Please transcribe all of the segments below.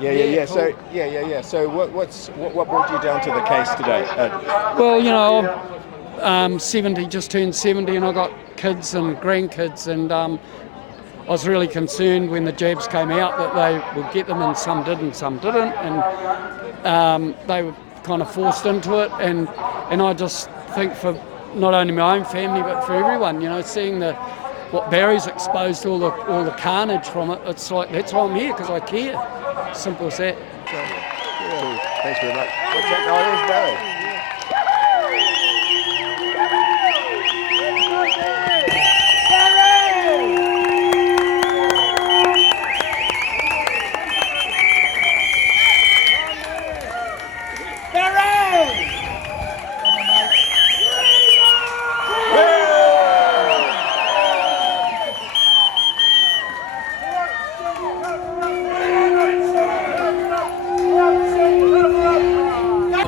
Yeah. So what brought you down to the case today? Well, I'm 70, just turned 70, and I got kids and grandkids, and I was really concerned when the jabs came out that they would get them, and some did and some didn't, and they were kind of forced into it, and I just think for not only my own family but for everyone, seeing what Barry's exposed to, all the carnage from it, it's like that's why I'm here, because I care. Simple as that. So, yeah. Cool. Thanks very much. What's that? Oh, there's Barry.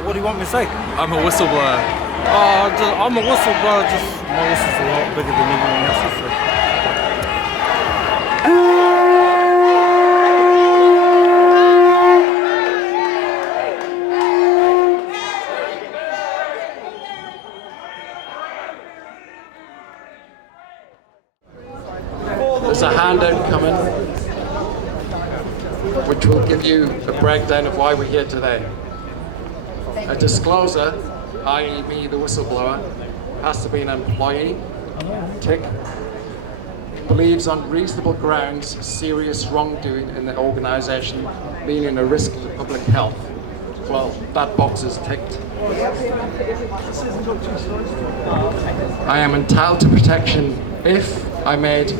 What do you want me to say? I'm a whistleblower. I'm a whistleblower, just my whistle's a lot bigger than anyone else's. So. There's a handout coming which will give you a breakdown of why we're here today. A disclosure, i.e. me, the whistleblower, has to be an employee, tick, believes on reasonable grounds serious wrongdoing in the organisation, meaning a risk to public health. Well, that box is ticked. I am entitled to protection if I made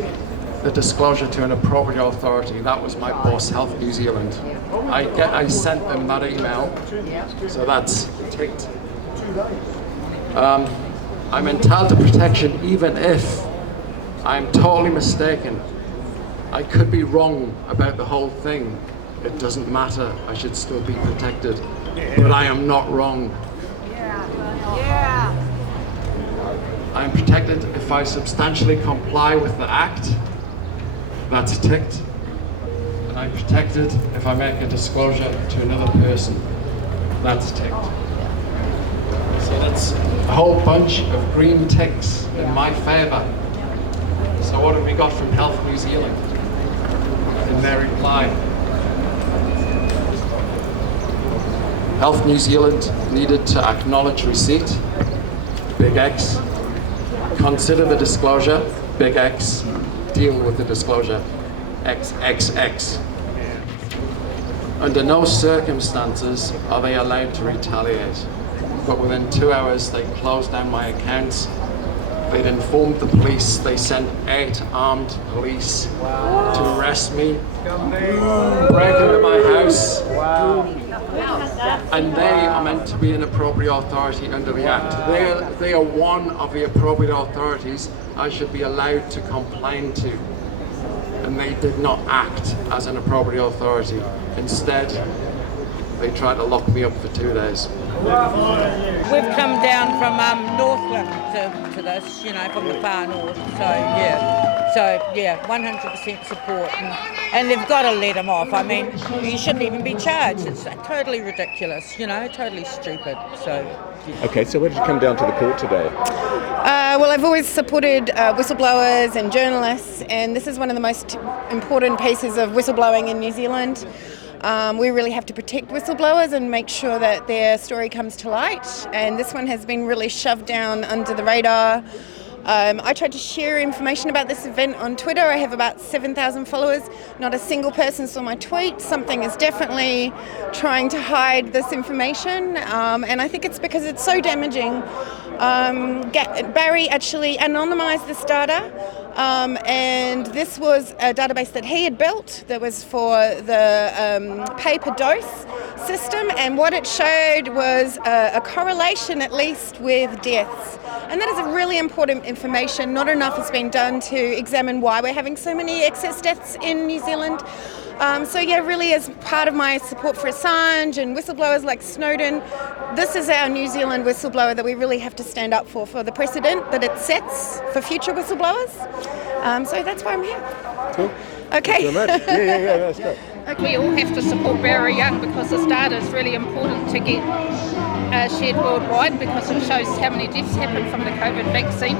the disclosure to an appropriate authority. That was my boss, Health New Zealand. I sent them that email, so that's ticked. I'm entitled to protection even if I'm totally mistaken. I could be wrong about the whole thing. It doesn't matter, I should still be protected. But I am not wrong. I'm protected if I substantially comply with the Act. That's ticked. And I'm protected if I make a disclosure to another person. That's ticked. So that's a whole bunch of green ticks in my favour. So what have we got from Health New Zealand in their reply? Health New Zealand needed to acknowledge receipt, big X, consider the disclosure, big X, deal with the disclosure, XXX. Under no circumstances are they allowed to retaliate. But within 2 hours, they closed down my accounts. They'd informed the police. They sent 8 armed police to arrest me, break into my house. And they are meant to be an appropriate authority under the Act. They are one of the appropriate authorities I should be allowed to complain to. And they did not act as an appropriate authority. Instead, they tried to lock me up for 2 days. We've come down from Northland to this, from the far north. So yeah, 100% support, and they've got to let him off. I mean, he shouldn't even be charged. It's totally ridiculous, totally stupid. So. Okay, so where did you come down to the court today? Well, I've always supported whistleblowers and journalists, and this is one of the most important pieces of whistleblowing in New Zealand. We really have to protect whistleblowers and make sure that their story comes to light, and this one has been really shoved down under the radar. I tried to share information about this event on Twitter. I have about 7,000 followers. Not a single person saw my tweet. Something is definitely trying to hide this information, and I think it's because it's so damaging. Barry actually anonymized this data, and this was a database that he had built that was for the pay-per-dose system, and what it showed was a correlation at least with deaths. And that is a really important information. Not enough has been done to examine why we're having so many excess deaths in New Zealand. Really as part of my support for Assange and whistleblowers like Snowden, this is our New Zealand whistleblower that we really have to stand up for the precedent that it sets for future whistleblowers. So that's why I'm here. Cool. Okay. Thank you very much. Yeah, that's great. We all have to support Barry Young because this data is really important to get shared worldwide because it shows how many deaths happen from the COVID vaccine,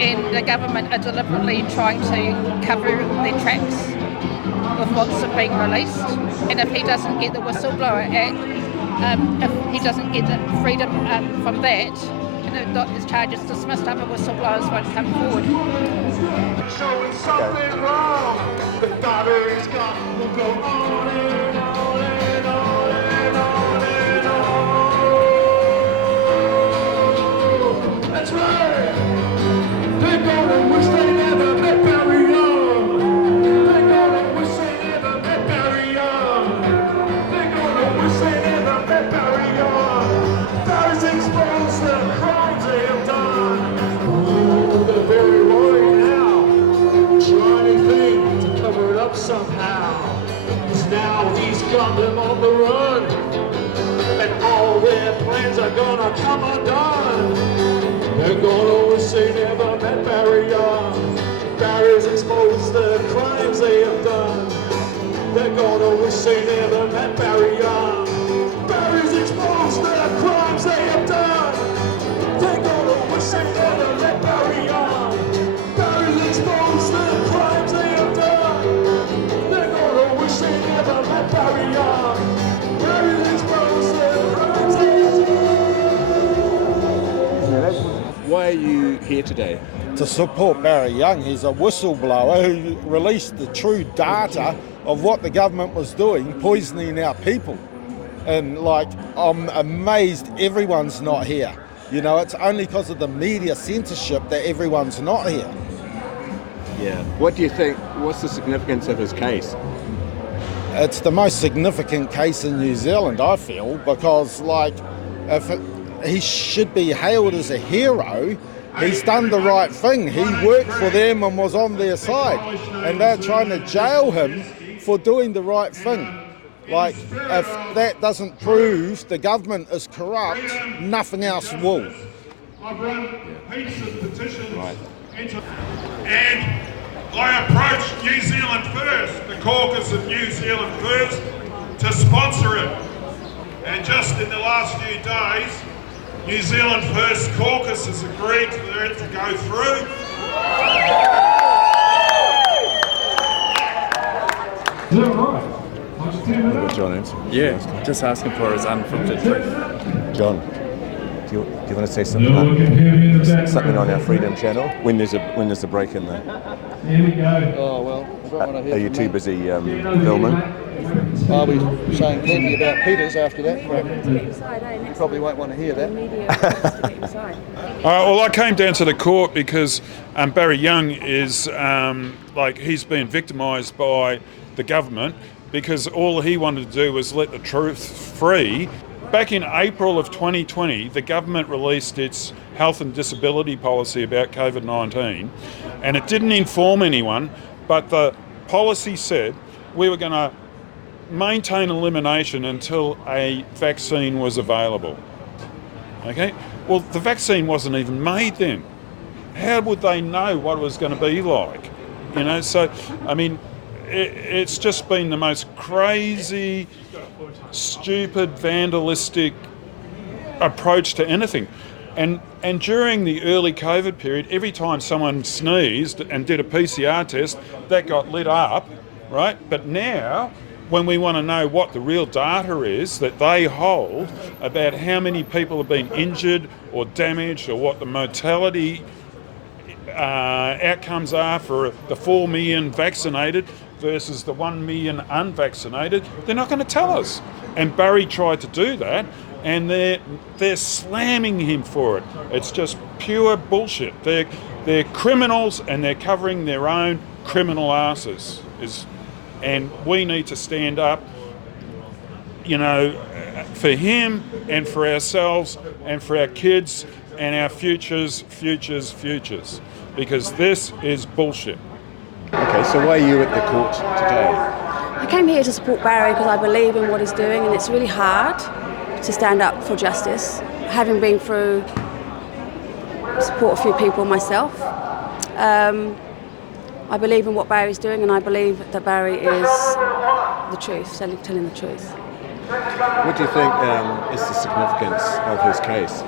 and the government are deliberately trying to cover their tracks with what's being released. And if he doesn't get the Whistleblower Act, if he doesn't get the freedom from that, and his charges dismissed, other whistleblowers won't come forward. Showing something wrong. The battery's got will go on and on and on and on and on. That's right. They're gonna wish they never met Barry Young. They're gonna wish they never met Barry Young. They're gonna wish they never met Barry Young. Barry's exposed the crimes they have done. They're very worried now. Trying anything to cover it up somehow. Cause now he's got them on the run, and all their plans are gonna come undone. They're gonna wish they never met Barry Young. Barry's exposed the crimes they have done. They're gonna wish they never met Barry Young. Barry's exposed the crimes they have done. They're gonna wish they never met Barry Young. Barry's exposed the crimes they have done. They're gonna wish they never met Barry Young. Barry's exposed the crimes they have done. Why are you here today? To support Barry Young. He's a whistleblower who released the true data of what the government was doing, poisoning our people. And I'm amazed everyone's not here. You know, it's only because of the media censorship that everyone's not here. Yeah. What do you think? What's the significance of his case? It's the most significant case in New Zealand, I feel, because he should be hailed as a hero. He's done the right thing. He worked for them and was on their side. And they're trying to jail him for doing the right thing. If that doesn't prove the government is corrupt, nothing else will. I've run heaps of petitions. Right. And I approached New Zealand First, the caucus of New Zealand First, to sponsor it. And just in the last few days, New Zealand First caucus has agreed for it to go through. Is that right? John answer. Yeah, just asking for his unfiltered truth. John, do you want to say something on our Freedom channel when there's a break in there? Here we go. Oh well, I don't want to hear. Are you too busy filming? I'll be saying plenty about Peters after that. You probably won't want to hear that. Well, I came down to the court because Barry Young is he's been victimised by the government because all he wanted to do was let the truth free. Back in April of 2020, the government released its health and disability policy about COVID-19, and it didn't inform anyone, but the policy said we were going to maintain elimination until a vaccine was available. Okay? Well, the vaccine wasn't even made then. How would they know what it was going to be like? You know, so, I mean, it's just been the most crazy, stupid, vandalistic approach to anything. And during the early COVID period, every time someone sneezed and did a PCR test, that got lit up, right? But now, when we want to know what the real data is that they hold about how many people have been injured or damaged or what the mortality outcomes are for the 4 million vaccinated versus the 1 million unvaccinated, they're not going to tell us. And Barry tried to do that, and they're slamming him for it. It's just pure bullshit. They're criminals, and they're covering their own criminal asses. And we need to stand up, you know, for him and for ourselves and for our kids and our futures, because this is bullshit. Okay, so why are you at the court today? I came here to support Barry because I believe in what he's doing, and it's really hard to stand up for justice, having been through support a few people myself. I believe in what Barry's doing, and I believe that Barry is the truth, telling the truth. What do you think is the significance of his case?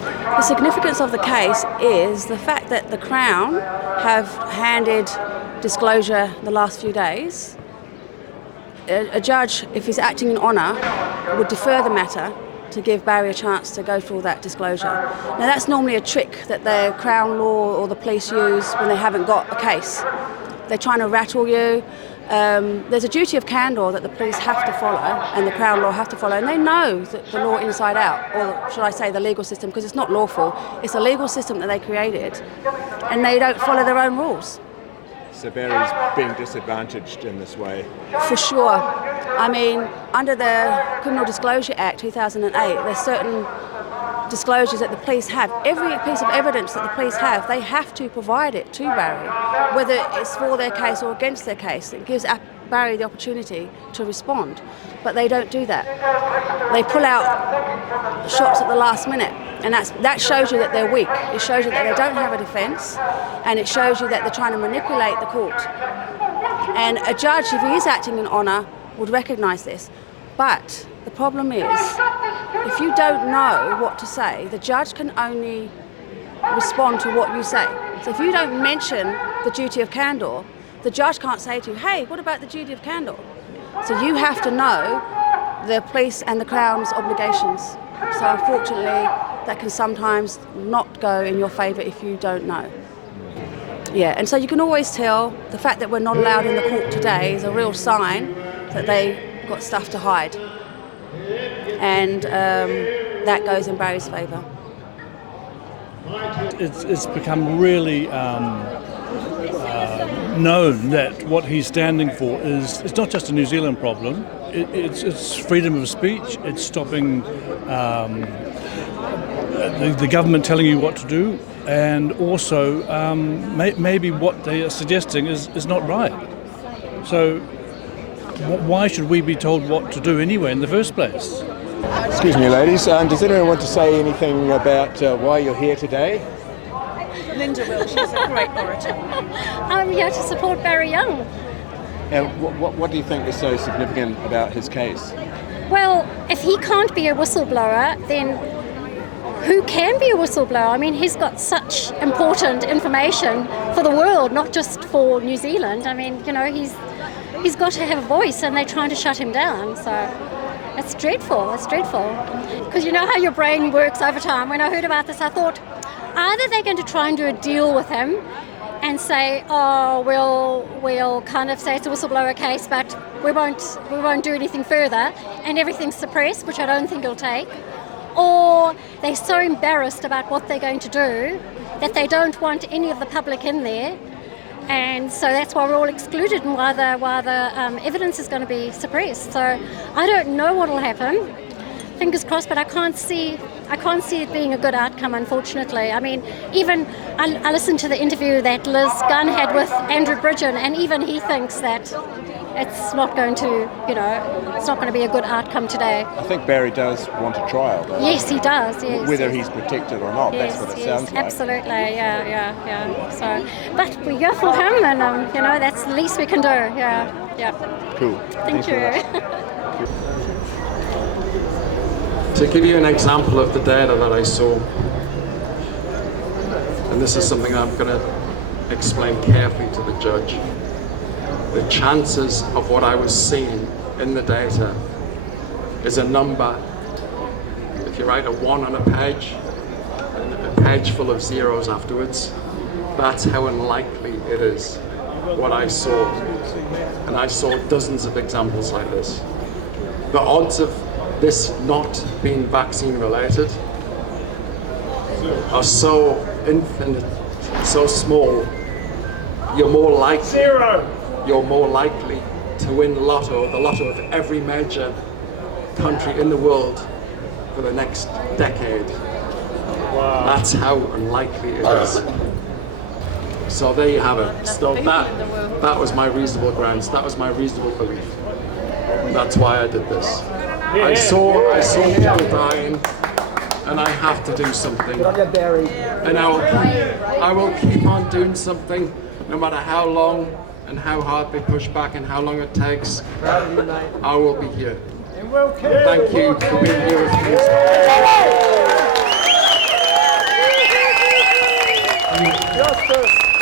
The significance of the case is the fact that the Crown have handed disclosure the last few days. A judge, if he's acting in honour, would defer the matter to give Barry a chance to go through all that disclosure. Now that's normally a trick that the Crown Law or the police use when they haven't got a case. They're trying to rattle you. There's a duty of candour that the police have to follow and the Crown Law have to follow, and they know the law inside out, or should I say the legal system, because it's not lawful, it's a legal system that they created, and they don't follow their own rules. So Barry's being disadvantaged in this way? For sure. I mean, under the Criminal Disclosure Act 2008, there's certain disclosures that the police have. Every piece of evidence that the police have, they have to provide it to Barry, whether it's for their case or against their case. It gives Barry the opportunity to respond, but they don't do that. They pull out shots at the last minute, and that shows you that they're weak. It shows you that they don't have a defence, and it shows you that they're trying to manipulate the court. And a judge, if he is acting in honour, would recognise this. But the problem is, if you don't know what to say, the judge can only respond to what you say. So if you don't mention the duty of candour, the judge can't say to you, hey, what about the duty of candour? So you have to know the police and the Crown's obligations. So unfortunately, that can sometimes not go in your favour if you don't know. Yeah, and so you can always tell the fact that we're not allowed in the court today is a real sign that they got stuff to hide. And that goes in Barry's favour. It's become really known that what he's standing for is it's not just a New Zealand problem. It's freedom of speech. It's stopping the government telling you what to do, and also maybe what they are suggesting is not right. So why should we be told what to do anyway in the first place? Excuse me, ladies. Does anyone want to say anything about why you're here today? Linda will. She's a great orator. I'm here to support Barry Young. And what do you think is so significant about his case? Well, if he can't be a whistleblower, then who can be a whistleblower? I mean, he's got such important information for the world, not just for New Zealand. I mean, you know, he's got to have a voice, and they're trying to shut him down. So it's dreadful. It's dreadful. Because you know how your brain works over time. When I heard about this, I thought either they're going to try and do a deal with him and say, oh, we'll kind of say it's a whistleblower case, but we won't do anything further, and everything's suppressed, which I don't think it'll take. Or they're so embarrassed about what they're going to do that they don't want any of the public in there, and so that's why we're all excluded and why the evidence is going to be suppressed. So I don't know what will happen. Fingers crossed, but I can't see it being a good outcome, unfortunately. I mean, even I listened to the interview that Liz Gunn had with Andrew Bridgen, and even he thinks that it's not going to, it's not going to be a good outcome today. I think Barry does want a trial, though. Yes, he does. Yes, whether he's protected or not, yes, that's what it sounds like. Absolutely, yeah. So, but we go for him, and that's the least we can do. Yeah. Cool. Thank you. To give you an example of the data that I saw, and this is something I'm going to explain carefully to the judge, the chances of what I was seeing in the data is a number. If you write a 1 on a page full of zeros afterwards, that's how unlikely it is what I saw. And I saw dozens of examples like this. The odds of this not being vaccine related are so infinite, so small. You're more likely to win the lotto of every major country in the world for the next decade. Wow. That's how unlikely it is. So there you have it. So that was my reasonable grounds. That was my reasonable belief. That's why I did this. I saw people dying, and I have to do something. And I will keep on doing something, no matter how long and how hard they push back and how long it takes, I will be here. Thank you for being here with me. Justice!